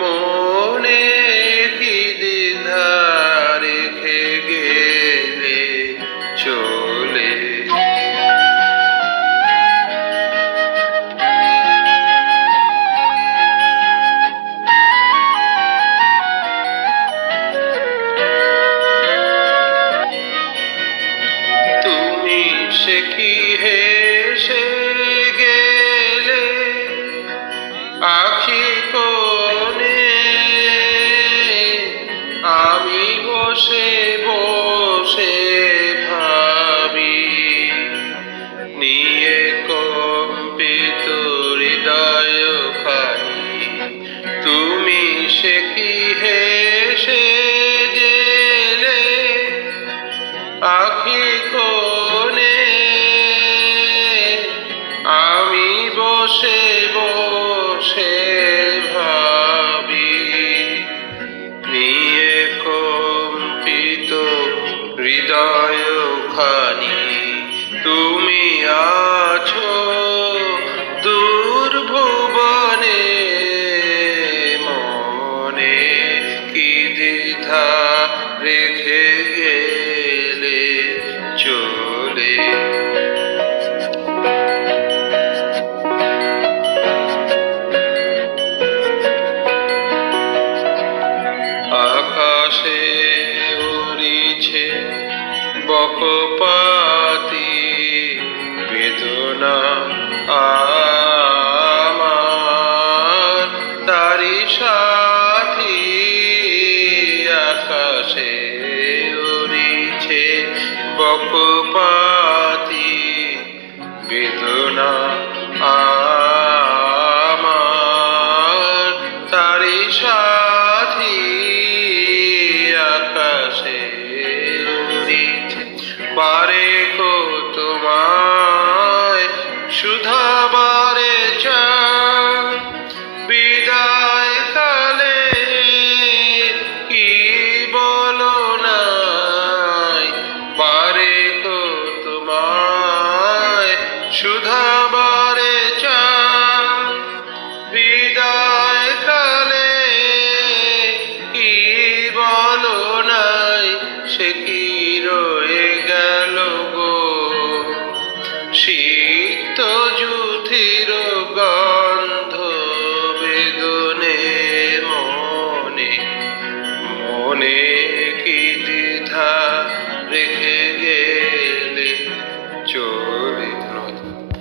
মনে কি দ্বিধা রেখে গেলে চলে। তুমি সে কি হেসে গেলে আখি কোণে, আমি বসে বসে ভাবি নিয়ে কম্পিত হৃদয় খানি। তুমি সে কি হেসে গেলে আখি কোণে, আমি বসে বসে ভাবি নিয়ে কম্পিত হৃদয় খানি। তুমি আছো দূর ভুবনে, মনে কি দ্বিধা রেখে গেলে চলে। আকাশে উড়িছে বকপাতি বেদনা আমার, তারি সাথী। আকাশে উড়িছে বকপাতি বেদনা আমার, তারি সাথী। আকাশে উড়িছে বারে গো তোমায় শুধাবারে চাই, বিদায় কালে কি বলো নাই। বারে গো তোমায় শুধাবারে চাই, বিদায় কালে কি বলো নাই। সে কি রয়ে গেল গো সিক্ত যুথির